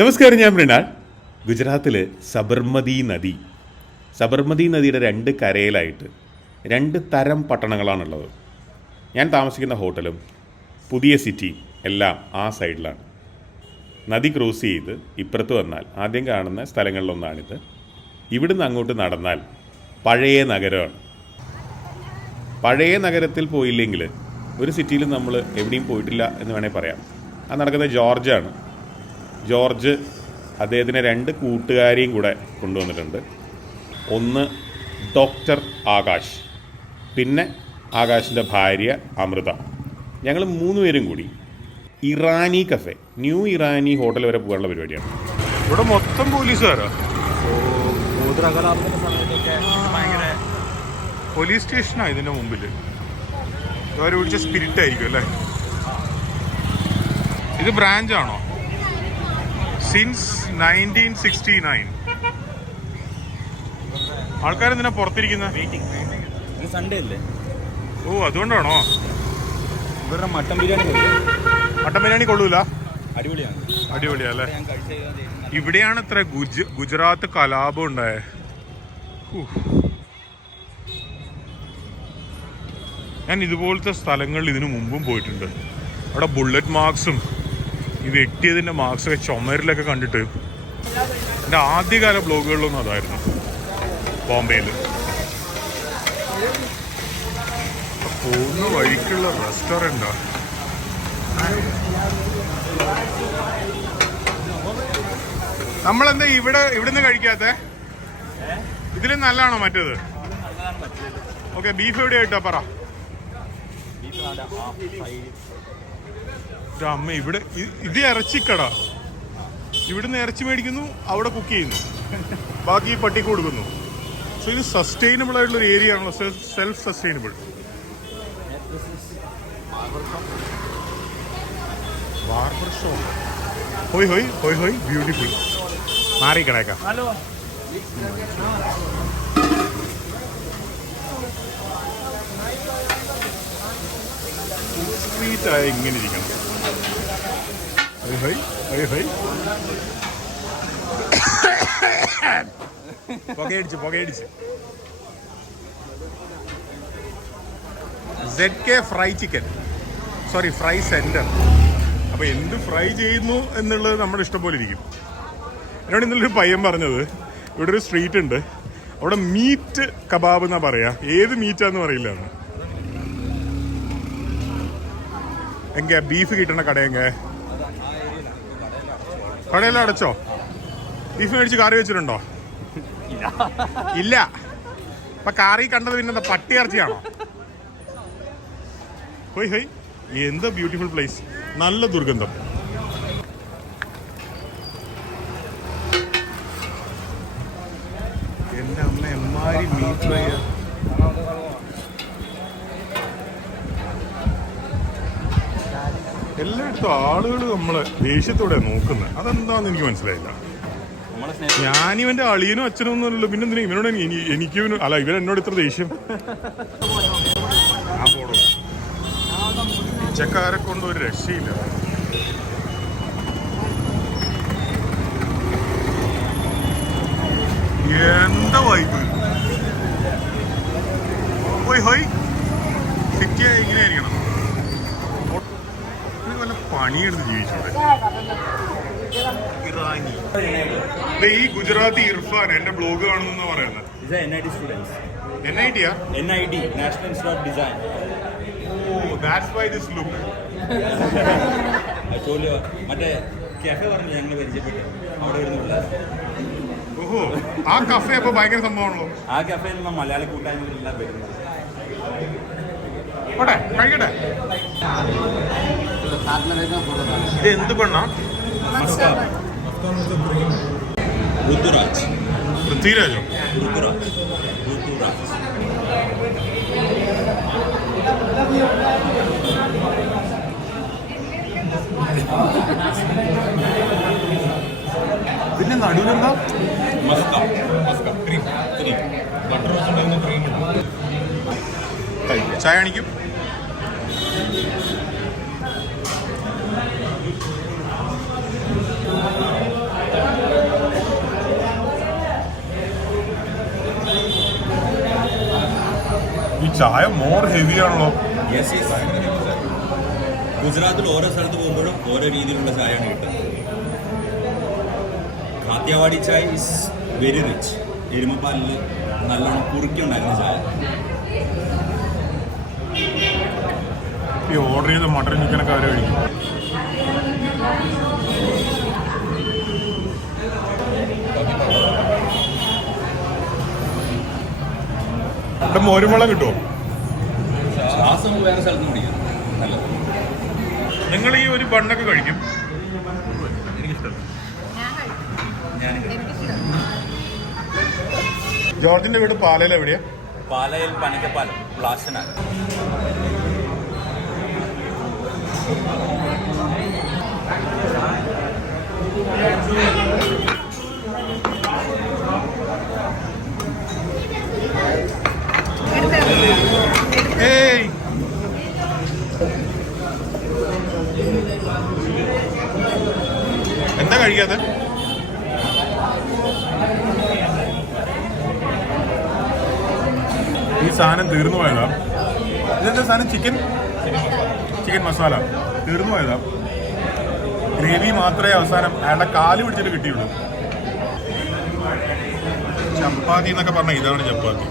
നമസ്കാരം, ഞാൻ മൃണാൾ. ഗുജറാത്തിൽ സബർമതി നദിയുടെ രണ്ട് കരയിലായിട്ട് രണ്ട് തരം പട്ടണങ്ങളാണുള്ളത്. ഞാൻ താമസിക്കുന്ന ഹോട്ടലും പുതിയ സിറ്റി എല്ലാം ആ സൈഡിലാണ്. നദി ക്രോസ് ചെയ്ത് ഇപ്പുറത്ത് വന്നാൽ ആദ്യം കാണുന്ന സ്ഥലങ്ങളിലൊന്നാണിത്. ഇവിടുന്ന് അങ്ങോട്ട് നടന്നാൽ പഴയ നഗരമാണ്. പഴയ നഗരത്തിൽ പോയില്ലെങ്കിൽ ഒരു സിറ്റിയിലും നമ്മൾ എവിടെയും പോയിട്ടില്ല എന്ന് വേണമെങ്കിൽ പറയാം. അത് നടക്കുന്നത് ജോർജാണ്. ജോർജ് അദ്ദേഹത്തിന് രണ്ട് കൂട്ടുകാരെയും കൂടെ കൊണ്ടുവന്നിട്ടുണ്ട്. ഒന്ന് ഡോക്ടർ ആകാശ്, പിന്നെ ആകാശിൻ്റെ ഭാര്യ അമൃത. ഞങ്ങൾ മൂന്നുപേരും കൂടി Irani cafe, new Irani hotel വരെ പോകാനുള്ള പരിപാടിയാണ്. ഇവിടെ മൊത്തം പോലീസുകാരാ. പോലീസ് സ്റ്റേഷനാണ് ഇതിൻ്റെ മുമ്പിൽ. അവർ വിളിച്ച സ്പിരിറ്റ് ആയിരിക്കും അല്ലേ? ഇത് ബ്രാഞ്ചാണോ? സിൻസ് 1969. ആൾക്കാരെന്തിനാ പുറത്തിരിക്കുന്നത്? സൺഡേ അല്ലേ? ഓ, അതുകൊണ്ടാണോ? ഇവരുടെ മട്ടൻ ബിരിയാണി കൊള്ളൂല? അടിപൊളിയാണ്. അടിപൊളിയാ അല്ലേ? ഇവിടെയാണ് ഇത്ര ഗുജറാത്ത് കലാപം ഉണ്ടായേ. ഞാൻ ഇതുപോലത്തെ സ്ഥലങ്ങളിൽ ഇതിനു മുമ്പും പോയിട്ടുണ്ട്. അവിടെ ബുള്ളറ്റ് മാർക്സും ഈ വെട്ടിയതിൻ്റെ മാർക്സൊക്കെ ചുമരിലൊക്കെ കണ്ടിട്ട് എൻ്റെ ആദ്യകാല ബ്ലോഗുകളിലൊന്നും അതായിരുന്നു. ബോംബെയിൽ പോകുന്ന വഴിക്കുള്ള റെസ്റ്റോറൻറ്റാ. നമ്മളെന്താ ഇവിടുന്ന് കഴിക്കാത്ത? ഇതിലും നല്ലതാണോ മറ്റേത്? ഓക്കെ, ബീഫ് എവിടെ ആയിട്ടാ പറ. അമ്മ, ഇവിടെ ഇത് ഇറച്ചിക്കട. ഇവിടുന്ന് ഇറച്ചി മേടിക്കുന്നു, അവിടെ കുക്ക് ചെയ്യുന്നു, ബാക്കി പട്ടിക്ക് കൊടുക്കുന്നു. സോ ഇത് സസ്റ്റൈനബിൾ ആയിട്ടുള്ളൊരു ഏരിയ ആണല്ലോ, സെൽഫ് സസ്റ്റൈനബിൾ. Barber shop. ഹോയ് ഹോയ് ഹോയ് ഹോയ്, ബ്യൂട്ടിഫുൾ. മാറി കിടക്കാം. സ്ട്രീറ്റായ ഇങ്ങനെ ഇരിക്കണം. പുകയടിച്ച് ZK fry chicken, sorry fry centre. അപ്പൊ എന്ത് ഫ്രൈ ചെയ്യുന്നു എന്നുള്ളത് നമ്മുടെ ഇഷ്ടം പോലെ ഇരിക്കും. എന്നോട് ഇന്നലൊരു പയ്യൻ പറഞ്ഞത്, ഇവിടെ ഒരു സ്ട്രീറ്റ് ഉണ്ട്, അവിടെ മീറ്റ് കബാബ് എന്നാ പറയാ. ഏത് മീറ്റാന്ന് പറയില്ല. എങ്ക ബീഫ് കിട്ടണ കടയെങ്ക കടയെല്ലാം അടച്ചോ? ബീഫ് മേടിച്ച് കറി വെച്ചിട്ടുണ്ടോ? ഇല്ല. അപ്പൊ കറി കണ്ടത് പിന്നെന്താ, പട്ടി ഇറച്ചിയാണോ? ഹോയ് ഹോയ്, എന്താ ബ്യൂട്ടിഫുൾ പ്ലേസ്. നല്ല ദുർഗന്ധം. എന്റെ അമ്മ, എമ്മാരി മീറ്റ് ഫ്രൈ. എല്ലായിടത്തും ആളുകൾ നമ്മളെ ദേഷ്യത്തോടെ നോക്കുന്നത്. അതെന്താന്ന് എനിക്ക് മനസ്സിലായില്ല. ഞാനിവന്റെ അളിയനും അച്ഛനും ഒന്നുമല്ലല്ലോ, പിന്നെ എന്തിനാ ഇവനോട് എനിക്ക് അല്ല, ഇവനെന്നോട് ഇത്ര ദേഷ്യം? ഞാൻ പോടും. പിച്ചക്കാരെ കൊണ്ട് ഒരു രക്ഷയില്ല. എന്താ വൈബ്. ഹോയ് ഹോയ്, സിറ്റിയാ ഇങ്ങനെ ആയിരിക്കണം. പണിയെടുത്ത് ജീവിച്ചൂടെ? ഇറാനി. ഈ ഗുജറാത്തി ഇർഫാൻ എന്റെ ബ്ലോഗ് കാണുന്ന പറയുന്നത്. NIT students. NIT yeah? NID, National Institute of Design. Oh, that's why this look. I told you. മറ്റേ കഫേ പറഞ്ഞു ഞങ്ങൾ പരിചയപ്പെട്ടു. അവിടെ വരുന്നുള്ള. ഓഹോ, ആ കഫേ അപ്പൊ ഭയങ്കര സംഭവമാണല്ലോ. ആ കഫേയിൽ നിന്ന് മലയാളി കൂട്ടായ്മകളെല്ലാം വരുന്നത്. കഴിക്കട്ടെ. ഇത് എന്ത് പെണ്ണാ? ഋതുരാജ്. പൃഥ്വിരാജോ? ഋതുരാജ്. പിന്നെ നടുവിലെന്താ? മസ്ക ക്രീം ബട്ടർ റോസ്റ്റ് ഉണ്ടായിരുന്ന ക്രീം ഉണ്ട്. ചായ കാണിക്കും. ചായ മോർ ഹെവി ആണല്ലോ. യെസ് ഗുജറാത്തിൽ ഓരോ സ്ഥലത്ത് പോകുമ്പോഴും ഓരോ രീതിയിലുള്ള ചായയാണ് കിട്ടുന്നത്. കാത്തിയവാടി ചായ ഇസ് വെരി റിച്ച്. എരുമപ്പാലിൽ നല്ലോണം കുറുക്കി ഉണ്ടാക്കുന്ന ചായ. ഈ ഓർഡർ ചെയ്ത മട്ടൻ ചിക്കനൊക്കെ അവർ കഴിക്കും. ഇവിടെ മോരുമുളക് കിട്ടുമോ? ശ്വാസം വേറെ സ്ഥലത്ത് കുടിക്കാം. നല്ലത്. നിങ്ങൾ ഈ ഒരു ബണ്ണൊക്കെ കഴിക്കും? ജോർജിന്റെ വീട് പാലയിൽ എവിടെയാ? പാലയിൽ പനക്കപ്പാലം പ്ലാസ്റ്റനാണ്. ഏയ് എന്താ കഴിക്കാതെ? ഈ സാധനം തീർന്നു പോയതാ. ഇതെന്താ സാധനം? ചിക്കൻ മസാല തീർന്നു പോയതാ. ഗ്രേവി മാത്രമേ അവസാനം അയാളുടെ കാല് പിടിച്ചിട്ട് കിട്ടിയുള്ളൂ. ചപ്പാത്തി എന്നൊക്കെ പറഞ്ഞാൽ ഇതാണ് ചപ്പാത്തി.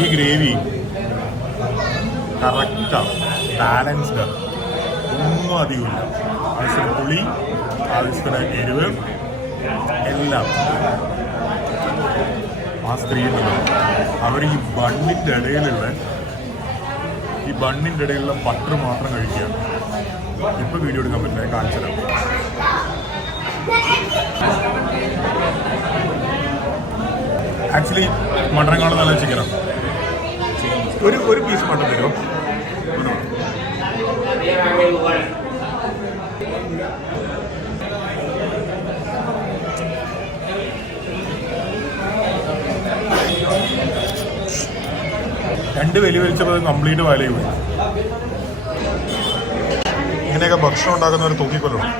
ഈ ഗ്രേവി കറക്റ്റാ, ബാലൻസ്ഡ്, ഒന്നും അധികമില്ല. ആവശ്യത്തിന് പുളി, ആവശ്യത്തിന് എരിവ്, എല്ലാം. ആ സ്ത്രീയുണ്ടല്ലോ, അവർ ഈ ബണ്ണിൻ്റെ ഇടയിലുള്ള ബട്ടർ മാത്രം കഴിക്കുക. ഇപ്പൊ വീഡിയോ എടുക്കാൻ പറ്റില്ല, കാണിച്ചു തരാം. ആക്ച്വലി മട്ടനേക്കാളും നല്ല ചിക്കനാണ്. ഒരു പീസ് മട്ടൻ തരുമോ? രണ്ട് വലിച്ചപ്പോൾ കംപ്ലീറ്റ് വാലയും പോയി. ഇങ്ങനെയൊക്കെ ഭക്ഷണം ഉണ്ടാക്കുന്നവർ തൂക്കിക്കൊല്ലണം.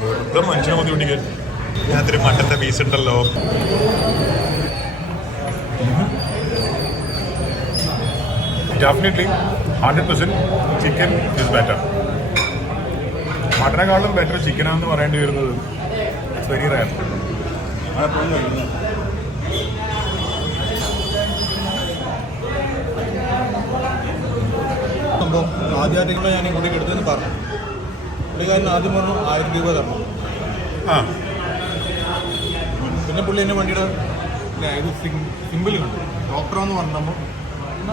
വെറുതെ മനുഷ്യനെ ബുദ്ധിമുട്ടിക്കാൻ. ഞാനൊരു മട്ടത്തെ പീസ് ഉണ്ടല്ലോ. Definitely 100% chicken is better. മട്ടനെക്കാളും ബെറ്റർ ചിക്കനാണെന്ന് പറയേണ്ടി വരുന്നത് ഇറ്റ്സ് വെരി റയർ. സംഭവം ആദ്യമായിട്ട് ഞാൻ ഇങ്ങോട്ടേക്ക് എടുത്തെന്ന് പറഞ്ഞു. പുള്ളിക്കാരൻ ആദ്യം പറഞ്ഞു 1000 രൂപ തരണം. ആ പിന്നെ പുള്ളി എൻ്റെ വണ്ടിയുടെ ഇത് സിമ്പിൾ കണ്ടു. ഡോക്ടറാന്ന് പറഞ്ഞപ്പോൾ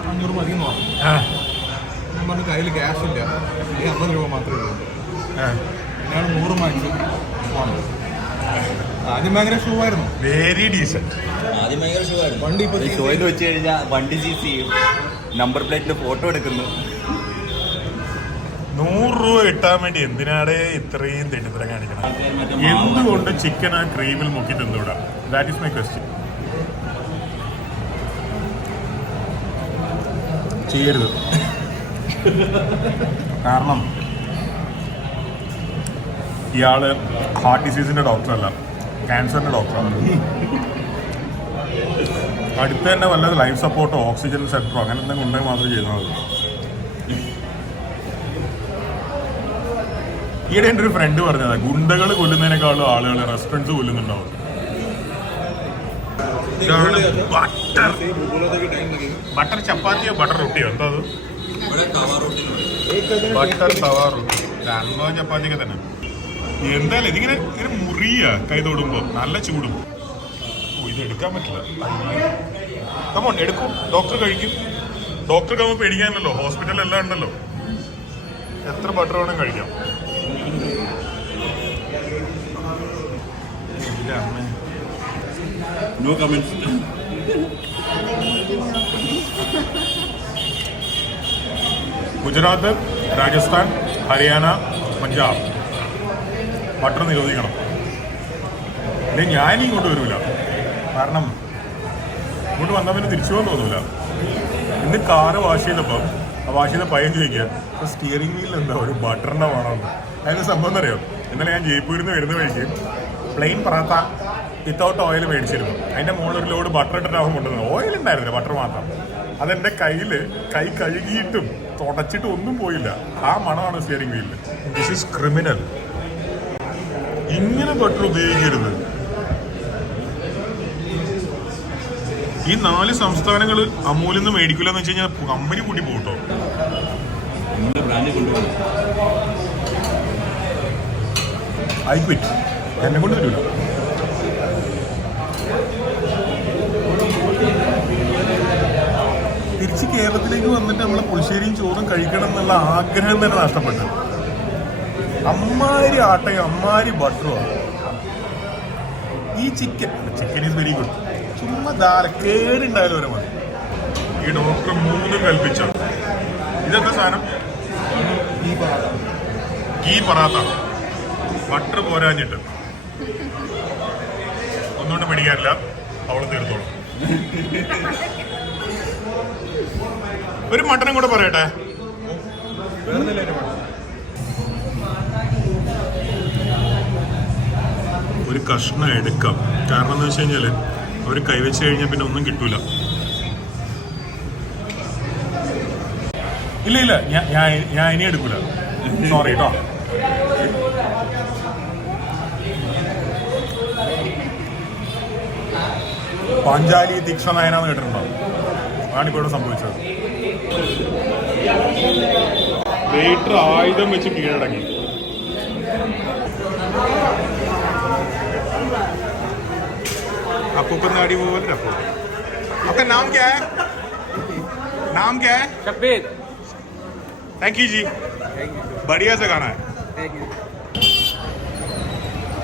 500 മതി എന്ന് പറഞ്ഞു. ഞാൻ പറഞ്ഞു കയ്യിൽ ക്യാഷ് ഇല്ല, ഈ 50 രൂപ മാത്രമേ ഉള്ളൂ. പിന്നെയാണ് 100 വാങ്ങിച്ചു പോകണം. ആദ്യം ഭയങ്കര ഷൂ ആയിരുന്നു, വെരി ഡീസൻറ്റ്. ആദ്യം ഭയങ്കര ഷോ ആയിരുന്നു. വണ്ടി ഇപ്പോൾ ഷോ എന്ന് വെച്ച് കഴിഞ്ഞാൽ വണ്ടി ചീസ് ചെയ്യും, നമ്പർ പ്ലേറ്റിൽ ഫോട്ടോ എടുക്കുന്നു. 100 രൂപ കിട്ടാൻ വേണ്ടി എന്തിനാടേ ഇത്രയും തെറ്റിത്തരം കാണിക്കണം? എന്തുകൊണ്ട് ചിക്കൻ ആ ക്രീമിൽ മുക്കി തിന്നൂടാ? That is my question. ചെയ്യരുത്. കാരണം ഇയാള് ഹാർട്ട് ഡിസീസിന്റെ ഡോക്ടറല്ല, ക്യാൻസറിന്റെ ഡോക്ടറാണ്. അടുത്ത് തന്നെ വല്ലത് ലൈഫ് സപ്പോർട്ടോ ഓക്സിജൻ സെന്ററോ അങ്ങനെ എന്തെങ്കിലും ഉണ്ടെങ്കിൽ മാത്രം ചെയ്താൽ മതി. ഈയിടെ എൻ്റെ ഒരു ഫ്രണ്ട് പറഞ്ഞതാ, ഗുണ്ടകൾ കൊല്ലുന്നതിനേക്കാളും ആളുകൾ റെസ്റ്റോറൻറ്റ്സ് കൊല്ലുന്നുണ്ടാവും. ബട്ടർ ചപ്പാത്തിയോ ബട്ടർ റൊട്ടിയോ എന്താ അത്? ഇവിടെ തവ റൊട്ടി ബട്ടർ തവ റൊട്ടി, അന്നോ ചപ്പാത്തിയൊക്കെ തന്നെ. എന്തായാലും ഇതിങ്ങനെ ഇങ്ങനെ മുറിയ കൈ തൊടുമ്പോ നല്ല ചൂടും. ഇത് എടുക്കാൻ പറ്റില്ല. കമോൺ എടുക്കും, ഡോക്ടർ കഴിക്കും. ഡോക്ടർക്ക് ആവുമ്പോൾ പേടിക്കാനല്ലോ, ഹോസ്പിറ്റലിൽ എല്ലാം ഉണ്ടല്ലോ. എത്ര ബട്ടർ വേണം കഴിക്കാം. No comments. Gujarat, Rajasthan, Haryana, Punjab butter നിരോധിക്കണം. അല്ലെങ്കിൽ ഞാനും ഇങ്ങോട്ട് വരില്ല. കാരണം ഇങ്ങോട്ട് വന്നാൽ പിന്നെ തിരിച്ചു പോകാൻ തോന്നില്ല. ഇന്ന് കാറ് വാഷ് ചെയ്തപ്പോൾ അപ്പോൾ ആശിത പയ്യൻ ചോദിക്കുക അപ്പോൾ സ്റ്റിയറിംഗ് വീലിൽ എന്താ ഒരു ബട്ടറിൻ്റെ വേണമെന്ന്. അതിന് സംഭവം എന്നറിയോ, ഇന്നലെ ഞാൻ ജയ്പൂരിൽ നിന്ന് വരുന്ന വഴിക്ക് പ്ലെയിൻ പറാത്ത വിത്തൗട്ട് ഓയിൽ മേടിച്ചിരുന്നു. അതിൻ്റെ മുകളിൽ ഒരു ലോഡ് ബട്ടർ ഇട്ടിട്ടാവും കൊണ്ടുവന്നത്. ഓയിൽ ഉണ്ടായിരുന്നില്ല, ബട്ടർ മാത്രം. അതെൻ്റെ കൈ കഴുകിയിട്ടും തുടച്ചിട്ടും ഒന്നും പോയില്ല. ആ മണമാണ് സ്റ്റിയറിംഗ് വീലിൽ. This is criminal. ഇങ്ങനെ ബട്ടർ ഉപയോഗിക്കരുത്. ഈ 4 സംസ്ഥാനങ്ങൾ അമൂലിൽ നിന്ന് മേടിക്കില്ല എന്ന് വെച്ച് കഴിഞ്ഞാൽ കമ്പനി കൂട്ടി പോകട്ടോ. നമ്മുടെ ബ്രാൻഡിൽ കൊണ്ടുപോകും. I quit. എന്നെ കൊണ്ട് തരൂല. തിരിച്ച് കേരളത്തിലേക്ക് വന്നിട്ട് നമ്മളെ പുളിശ്ശേരിയും ചോറും കഴിക്കണം എന്നുള്ള ആഗ്രഹം തന്നെ നഷ്ടപ്പെട്ടു. അമ്മാരി ആട്ടയും അമ്മാരി ബട്ടറുമാണ്. ഈ ചിക്കൻ ഈസ് വെരി ഗുഡ്. ചുമ്മാ കേടുണ്ടായാലും ഒരു മതി. ഈ ഡോക്ടർ 3 കൽപ്പിച്ച ഇതെന്താ സാധനം? ഗീ പറാത്ത. ബട്ടർ പോരാഞ്ഞിട്ട് ഒന്നുകൊണ്ട് മേടിക്കാറില്ല, അവള് തീർത്തോളും. ഒരു മട്ടനും കൂടെ പറയട്ടെ. ഒരു കഷ്ണം എടുക്കാം, കാരണം എന്ന് വെച്ച് കഴിഞ്ഞാൽ അവർ കൈവച്ച് കഴിഞ്ഞാൽ പിന്നെ ഒന്നും കിട്ടൂല. ഇല്ല ഞാൻ ഇനി എടുക്കൂല, സോറി കേട്ടോ. പാഞ്ചാലി തീക്ഷണയനാന്ന് കേട്ടിട്ടുണ്ടോ? അതാണ് ഇപ്പോൾ ഇവിടെ സംഭവിച്ചത്. വെയിറ്റർ ആയുധം വെച്ച് കീഴടങ്ങി. अप्पू नाड़ी वो बोल रहा। आपका नाम क्या है? नाम क्या है? शब्बीर। थैंक यू जी, बढ़िया से गाना है.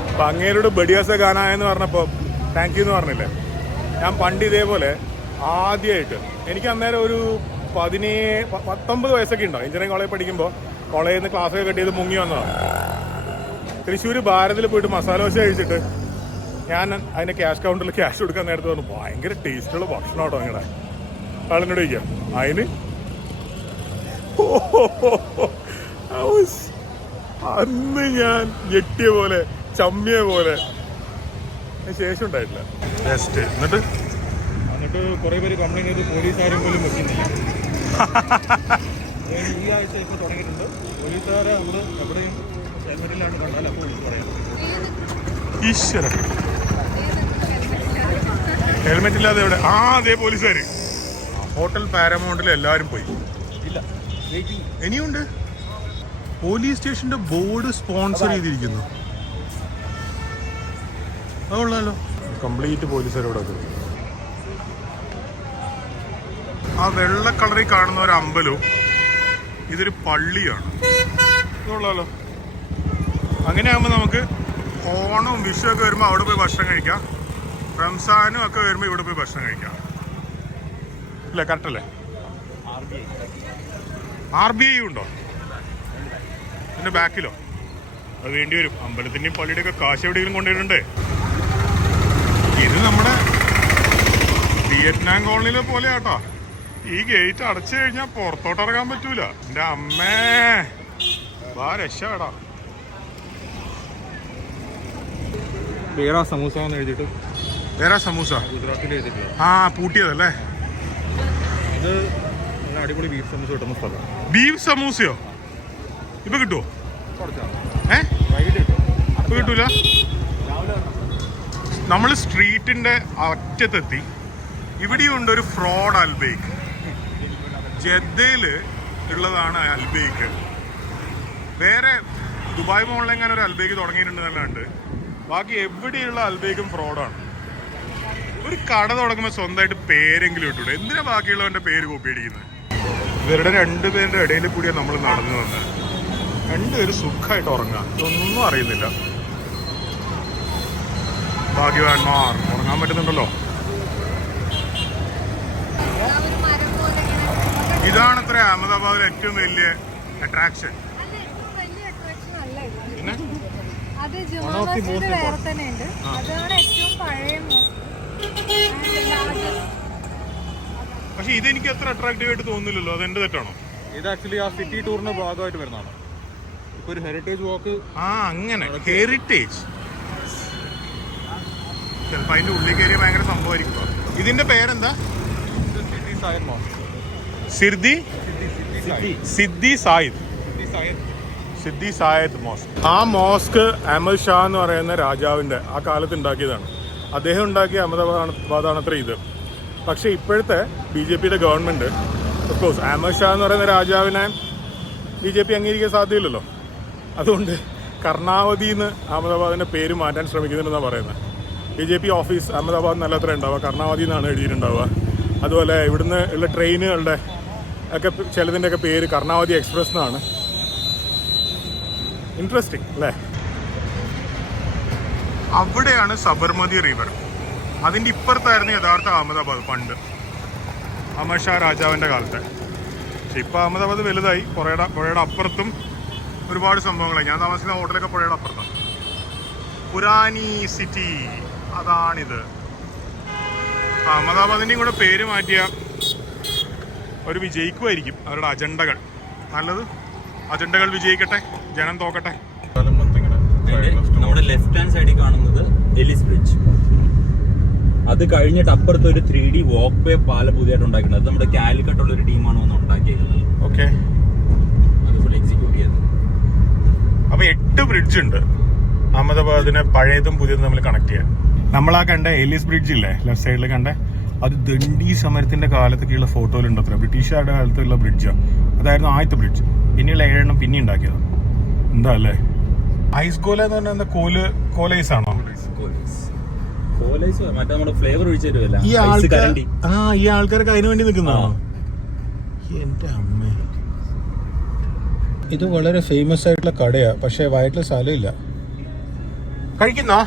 അപ്പം അങ്ങേരോട് ബഡിയാസ ഗാന എന്ന് പറഞ്ഞപ്പോൾ താങ്ക് യു എന്ന് പറഞ്ഞില്ലേ. ഞാൻ പണ്ട് ഇതേപോലെ ആദ്യമായിട്ട് എനിക്ക് അന്നേരം ഒരു 19 വയസ്സൊക്കെ ഉണ്ടോ, എഞ്ചിനീയറിംഗ് കോളേജ് പഠിക്കുമ്പോൾ കോളേജിൽ നിന്ന് ക്ലാസ്സൊക്കെ കെട്ടിയത് മുങ്ങി വന്നതാണ്. തൃശ്ശൂർ ഭാരതിൽ പോയിട്ട് മസാല ദോശ കഴിച്ചിട്ട് ഞാൻ അതിൻ്റെ ക്യാഷ് കൗണ്ടറിൽ ക്യാഷ് കൊടുക്കാൻ നേരത്തെ പറഞ്ഞു ഭയങ്കര ടേസ്റ്റുള്ള ഭക്ഷണം കേട്ടോ നിങ്ങളുടെ. ആളിനോട് ചോദിക്കാം അതിന്. അന്ന് ഞാൻ ഞെട്ടിയ പോലെ ചമ്മിയ പോലെ ശേഷം ഉണ്ടായിട്ടില്ല. ജസ്റ്റ് എന്നിട്ട് കുറേ പേര് കംപ്ലൈൻറ്റ് ചെയ്ത് പോലീസുകാരും പോലും വെക്കുന്നില്ല. ഈ ആഴ്ച ഇപ്പോൾ തുടങ്ങിയിട്ടുണ്ട്. പോലീസുകാരെ നമ്മൾ എവിടെയും ഹെൽമെറ്റിലാണ് കണ്ടാൽ അപ്പോൾ പറയാം. ഈശ്വര, ഹെൽമെറ്റ് ഇല്ലാതെ എവിടെ? അതേ പോലീസുകാർ ഹോട്ടൽ പാരമൗണ്ടിൽ എല്ലാവരും പോയി. ഇല്ല, ഇനിയുണ്ട്. പോലീസ് സ്റ്റേഷന്റെ ബോർഡ് സ്പോൺസർ ചെയ്തിരിക്കുന്നു. അതുള്ളല്ലോ, കംപ്ലീറ്റ് പോലീസുകാരോടൊക്കെ. ആ വെള്ള കളറിൽ കാണുന്ന ഒരു അമ്പലവും ഇതൊരു പള്ളിയാണ്. അതുള്ളല്ലോ. അങ്ങനെയാകുമ്പോൾ നമുക്ക് ഓണവും വിഷുവൊക്കെ വരുമ്പോൾ അവിടെ പോയി ഭക്ഷണം കഴിക്കാം, റംസാനും ഒക്കെ വരുമ്പോൾ ഇവിടെ പോയി ഭക്ഷണം കഴിക്കാം. ഇല്ല, കറക്റ്റല്ലേ? RBI ഉണ്ടോ ഇതിൻ്റെ ബാക്കിലോ? അത് വേണ്ടി വരും. അമ്പലത്തിൻ്റെയും പള്ളിയുടെയൊക്കെ കാശ് എവിടെയെങ്കിലും കൊണ്ടുവരണ്ടേ? ഇത് നമ്മുടെ വിയറ്റ്നാം കോളനിയിലെ പോലെ ആട്ടോ. ഈ ഗേറ്റ് അടച്ചു കഴിഞ്ഞാൽ പുറത്തോട്ട് ഇറങ്ങാൻ പറ്റൂല. എൻ്റെ അമ്മേ, വാ രക്ഷപ്പെടാ. വേറെ സമൂസ എന്ന് എഴുതിയിട്ട് വേറെ സമൂസ ഗുജറാത്തിൽ എഴുതിയിട്ടില്ല. പൂട്ടിയതല്ലേ? ഇത് അടിപൊളി ബീഫ് സമൂസ കിട്ടുന്ന സ്ഥലം. ബീഫ് സമൂസയോ ഇപ്പൊ കിട്ടുമോ? വൈകിട്ട് കിട്ടും. ഇപ്പൊ കിട്ടൂല. നമ്മൾ സ്ട്രീറ്റിന്റെ അറ്റത്തെത്തി. ഇവിടെയുണ്ട് ഒരു ഫ്രോഡ് അൽബേക്ക്. ജദ്ദയിൽ ഉള്ളതാണ് അൽബേക്ക്. വേറെ ദുബായ് മോളിലെങ്ങനെ ഒരു അൽബേക്ക് തുടങ്ങിയിട്ടുണ്ടെന്നല്ലാണ്ട് ബാക്കി എവിടെയുള്ള അൽബേക്കും ഫ്രോഡാണ്. ഒരു കട തുടങ്ങുമ്പോൾ സ്വന്തമായിട്ട് പേരെങ്കിലും ഇട്ടൂടെ? എന്തിനാ ബാക്കിയുള്ളവൻ്റെ പേര് കോപ്പി അടിക്കുന്നത്? ഇവരുടെ 2 പേരുടെ ഇടയിൽ കൂടിയാണ് നമ്മൾ നടന്നു വന്നത്. 2 പേര് സുഖമായിട്ട് ഉറങ്ങാം, ഇതൊന്നും അറിയുന്നില്ല. ഭാഗ്യവാന്മാർ, ഉറങ്ങാൻ പറ്റുന്നുണ്ടല്ലോ. ഇതാണത്ര അഹമ്മദാബാദിലെ ഏറ്റവും വലിയ അട്രാക്ഷൻ. അത് ജുമാ മസ്ജിദ് വേറെ തന്നെ ഉണ്ട്. അതാണ് ഏറ്റവും പഴയ. പക്ഷെ ഇതെനിക്ക് അത്ര അട്രാക്റ്റീവ് ആയിട്ട് തോന്നുന്നില്ലല്ലോ. അതെന്റെ തെറ്റാണോ? ഇത് ആക്ച്വലി ആ സിറ്റി ടൂറിന്റെ ഭാഗമായിട്ട് വരുന്നതാണ്. ഇപ്പൊ ഒരു ഹെറിറ്റേജ് വാക്ക്. ആ അങ്ങനെ ഹെറിറ്റേജ് ചിലപ്പോൾ അതിൻ്റെ ഉള്ളിൽ കയറിയ ഭയങ്കര സംഭവമായിരിക്കും. ഇതിന്റെ പേരെന്താ? സിദ്ധി സായദ് മോസ്ക്. സിദ്ധി സായദ് മോസ്ക്. ആ മോസ്ക് അഹമ്മദ് ഷാ എന്ന് പറയുന്ന രാജാവിന്റെ ആ കാലത്ത് ഉണ്ടാക്കിയതാണ്. അദ്ദേഹം ഉണ്ടാക്കിയ അഹമ്മദാബാദാണത്ര ഇത്. പക്ഷെ ഇപ്പോഴത്തെ BJPയുടെ ഗവൺമെന്റ് ഓഫ്കോഴ്സ് അഹമ്മദ് ഷാ എന്ന് പറയുന്ന രാജാവിനെ BJP അംഗീകരിക്കാൻ സാധ്യതയില്ലല്ലോ. അതുകൊണ്ട് കർണാവതി എന്ന് അഹമ്മദാബാദിന്റെ പേര് മാറ്റാൻ ശ്രമിക്കുന്നുണ്ടെന്നാണ് പറയുന്നത്. BJP ഓഫീസ് അഹമ്മദാബാദ് എന്നല്ല അത്ര ഉണ്ടാവുക, കർണാവതി എന്നാണ് എഴുതിയിട്ടുണ്ടാവുക. അതുപോലെ ഇവിടുന്ന് ഉള്ള ട്രെയിനുകളുടെ ഒക്കെ ചിലതിൻ്റെയൊക്കെ പേര് കർണാവതി എക്സ്പ്രസ് എന്നാണ്. ഇൻട്രസ്റ്റിംഗ് അല്ലേ? അവിടെയാണ് സബർമതി റിവർ. അതിൻ്റെ ഇപ്പുറത്തായിരുന്നു യഥാർത്ഥ അഹമ്മദാബാദ് പണ്ട് അഹമ്മദ് ഷാ രാജാവിൻ്റെ കാലത്ത്. പക്ഷെ ഇപ്പോൾ അഹമ്മദാബാദ് വലുതായി. പുഴയുടെ അപ്പുറത്തും ഒരുപാട് സംഭവങ്ങളായി. ഞാൻ താമസിക്കുന്ന ഹോട്ടലൊക്കെ പുഴയുടെ അപ്പുറത്താണ്. പുരാനി സിറ്റി അതാണിത്. അഹമ്മദാബാദിൻ്റെയും കൂടെ പേര് മാറ്റിയ ഒരു വിജയിക്കുമായിരിക്കും അവരുടെ അജണ്ടകൾ. നല്ലത്, അജണ്ടകൾ വിജയിക്കട്ടെ, ജനം തോക്കട്ടെ. നമ്മുടെ ലെഫ്റ്റ് ഹാൻഡ് സൈഡിൽ കാണുന്നത് എലിസ് ബ്രിഡ്ജ്. അത് കഴിഞ്ഞിട്ട് അപ്പുറത്ത് ഒരു 3D വാക്ക് വേ പാലം പുതിയതായിട്ട് ഉണ്ടാക്കിയിട്ടുണ്ട്. അത് നമ്മുടെ കാലിക്കട്ടുള്ള ഒരു ടീമാണ് വന്ന് ഉണ്ടാക്കിയിരിക്കുന്നത്. ഓക്കെ, അത് ഫുൾ എക്സിക്യൂട്ട് ചെയ്തത്. അപ്പോൾ 8 ബ്രിഡ്ജ് ഉണ്ട് അഹമ്മദാബാദിനെ പഴയതും പുതിയതും തമ്മിൽ കണക്ട് ചെയ്യാൻ. നമ്മളാ കണ്ട എലിസ് ബ്രിഡ്ജ് ഇല്ലേ ലെഫ്റ്റ് സൈഡിൽ കണ്ട, അത് ദണ്ഡി സമരത്തിന്റെ കാലത്തൊക്കെയുള്ള ഫോട്ടോയിലുണ്ട് അത്ര. ബ്രിട്ടീഷുകാരുടെ കാലത്തുള്ള ബ്രിഡ്ജാണ്. അതായിരുന്നു ആദ്യത്തെ ബ്രിഡ്ജ്. പിന്നെയുള്ള 7 പിന്നെ ഉണ്ടാക്കിയത്. എന്താ അല്ലേ? ഐസ് ഗോല എന്ന് പറഞ്ഞാൽ എന്താ? കോലൈസ് ആണോ? ഈ ആൾക്കാരൊക്കെ അതിനു വേണ്ടി നിൽക്കുന്നതാണോ? എന്റെ അമ്മ, ഇത് വളരെ ഫേമസ് ആയിട്ടുള്ള കടയാ. പക്ഷെ വയറ്റിൽ സ്ഥലമില്ല. കഴിക്കുന്നോ?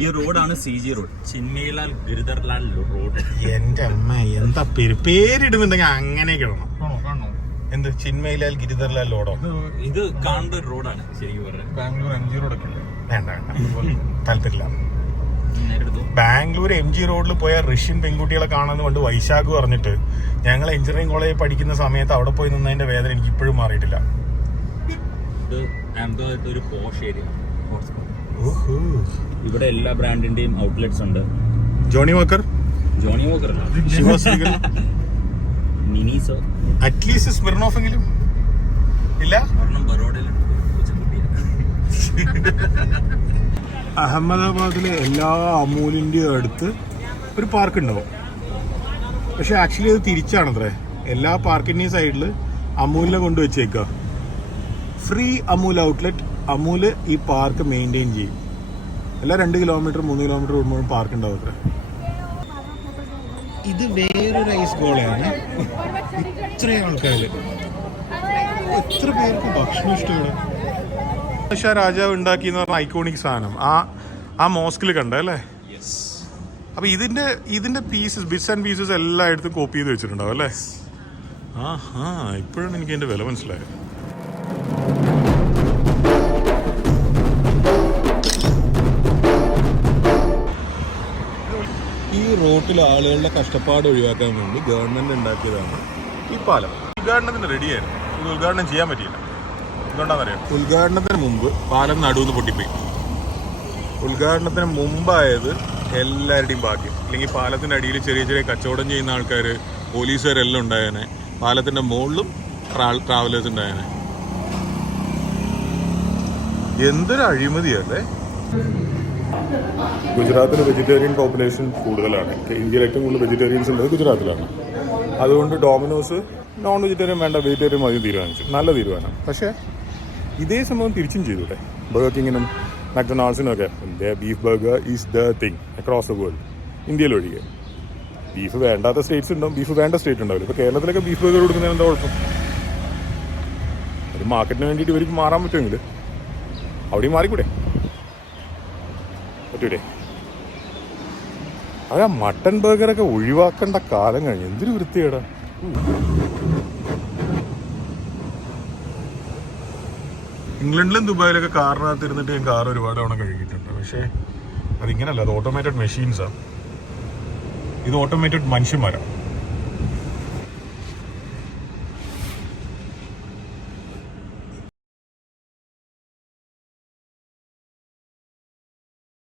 ഈ റോഡാണ് CG റോഡ്, ചിന്മയിലാൽ ഗിരിധർലാൽ റോഡ്. എന്റെ അമ്മ, എന്താ പേരിടുന്നുണ്ടെങ്കിൽ അങ്ങനെയൊക്കെ ഇടണം. എന്ത് ചിന്മയിലാൽ ഗിരിധർലാൽ റോഡോ? ഇത് കാണേണ്ട ഒരു റോഡാണ് ശരിക്കും പറഞ്ഞാൽ. ബാംഗ്ലൂർ MG റോഡൊക്കെ ഉണ്ട്. വേണ്ട താല്പര്യമില്ല. ബാംഗ്ലൂർ MG റോഡിൽ പോയ റഷ്യൻ പെൺകുട്ടികളെ കാണാന്ന് കൊണ്ട് വൈശാഖ് പറഞ്ഞിട്ട് ഞങ്ങൾ എഞ്ചിനീയറിംഗ് കോളേജിൽ പഠിക്കുന്ന സമയത്ത് അവിടെ പോയി നിന്നതിന്റെ വേദന എനിക്ക് ഇപ്പോഴും മാറിയിട്ടില്ല. ഒരു പോഷ് ഏരിയ. ഇവിടെ എല്ലാ ബ്രാൻഡിന്റെയും ഔട്ട്ലെറ്റ്സ് ഉണ്ട്. ജോണി വാക്കർ നിനീസോ അറ്റ്ലീസ്റ്റ് സ്മിർനോഫ് എങ്കിലും ഇല്ല. അഹമ്മദാബാദിലെ എല്ലാ അമൂലിൻ്റെയും അടുത്ത് ഒരു പാർക്ക് ഉണ്ടാവും. പക്ഷെ ആക്ച്വലി അത് തിരിച്ചാണത്രേ. എല്ലാ പാർക്കിൻ്റെയും സൈഡിൽ അമൂലിനെ കൊണ്ടുവച്ചേക്കുക. Free Amul outlet. അമൂല് ഈ പാർക്ക് മെയിൻറ്റെയിൻ ചെയ്യും. എല്ലാ 2 കിലോമീറ്റർ 3 കിലോമീറ്റർ കൂടുമ്പോഴും പാർക്ക് ഉണ്ടാവും അത്രേ. ഇത് വേറൊരു ഐസ് ഗോളയാണ്. ഇത്രയും ആൾക്കാർ, എത്ര പേർക്ക് ഭക്ഷണം ഇഷ്ടമാണ്. ഷാ രാജാവ് ഉണ്ടാക്കി എന്ന് പറഞ്ഞ ഐക്കോണിക് സാധനം ആ മോസ്കിൽ കണ്ട അല്ലേ? അപ്പൊ ഇതിന്റെ പീസസ്, ബിറ്റ്സ് ആൻഡ് പീസസ് എല്ലായിടത്തും കോപ്പി ചെയ്ത് വെച്ചിട്ടുണ്ടാവും അല്ലേ? ഇപ്പോഴാണ് എനിക്ക് അതിന്റെ വില മനസ്സിലായത്. ഈ റോട്ടിൽ ആളുകളുടെ കഷ്ടപ്പാട് ഒഴിവാക്കാൻ വേണ്ടി ഗവൺമെന്റ് ഉണ്ടാക്കിയതാണ് ഈ പാലം. ഉദ്ഘാടനത്തിന് റെഡിയായിരുന്നു. ഇത് ഉദ്ഘാടനം ചെയ്യാൻ പറ്റിയില്ല. എന്തുകൊണ്ടാണെന്നറിയാം? ഉദ്ഘാടനത്തിന് മുമ്പ് പാലം നടുവെന്ന് പൊട്ടിപ്പോയി. ഉദ്ഘാടനത്തിന് മുമ്പായത് എല്ലാവരുടെയും ഭാഗ്യം. അല്ലെങ്കിൽ പാലത്തിൻ്റെ അടിയിൽ ചെറിയ ചെറിയ കച്ചവടം ചെയ്യുന്ന ആൾക്കാർ, പോലീസുകാരെല്ലാം ഉണ്ടായേനെ. പാലത്തിൻ്റെ മുകളിലും ട്രാവലേഴ്സ് ഉണ്ടായേനെ. എന്തൊരു അഴിമതിയല്ലേ? ഗുജറാത്തിൽ വെജിറ്റേറിയൻ പോപ്പുലേഷൻ കൂടുതലാണ്. ഇന്ത്യയിൽ ഏറ്റവും കൂടുതൽ വെജിറ്റേറിയൻസ് ഉള്ളത് ഗുജറാത്തിലാണ്. അതുകൊണ്ട് ഡോമിനോസ് നോൺ വെജിറ്റേറിയൻ വേണ്ട, വെജിറ്റേറിയൻ മതി തീരുമാനിച്ചു. നല്ല തീരുമാനം. പക്ഷേ ഇതേ സംഭവം തിരിച്ചും ചെയ്തൂടെ? ബർഗർ കിങ്ങിനും മക്ഡൊണാൾഡ്സിനും ഒക്കെ beef burger is the thing across the world. ഇന്ത്യയിൽ ഒഴികെ. ബീഫ് വേണ്ടാത്ത സ്റ്റേറ്റ്സ് ഉണ്ടാവും, ബീഫ് വേണ്ട സ്റ്റേറ്റ് ഉണ്ടാവില്ല. ഇപ്പോൾ കേരളത്തിലൊക്കെ ബീഫ് ബർഗർ കൊടുക്കുന്നതിന് എന്താ കുഴപ്പം? ഒരു മാർക്കറ്റിന് വേണ്ടിയിട്ട് ഇവർക്ക് മാറാൻ പറ്റുമെങ്കിൽ അവിടെയും മാറിക്കൂടെ? പറ്റൂടെ? ആ മട്ടൻ ബർഗറൊക്കെ ഒഴിവാക്കേണ്ട കാലം കഴിഞ്ഞു. എന്തൊരു വൃത്തികേടാ. ഇംഗ്ലണ്ടിലും ദുബായിലൊക്കെ കാറിനകത്ത് ഇരുന്നിട്ട് ഞാൻ കാർ ഒരുപാട് തവണ കഴുകിയിട്ടുണ്ട്. പക്ഷേ അതിങ്ങനല്ല, അത് ഓട്ടോമേറ്റഡ് മെഷീൻസാണ്. ഇത് ഓട്ടോമേറ്റഡ് മനുഷ്യന്മാരാണ്.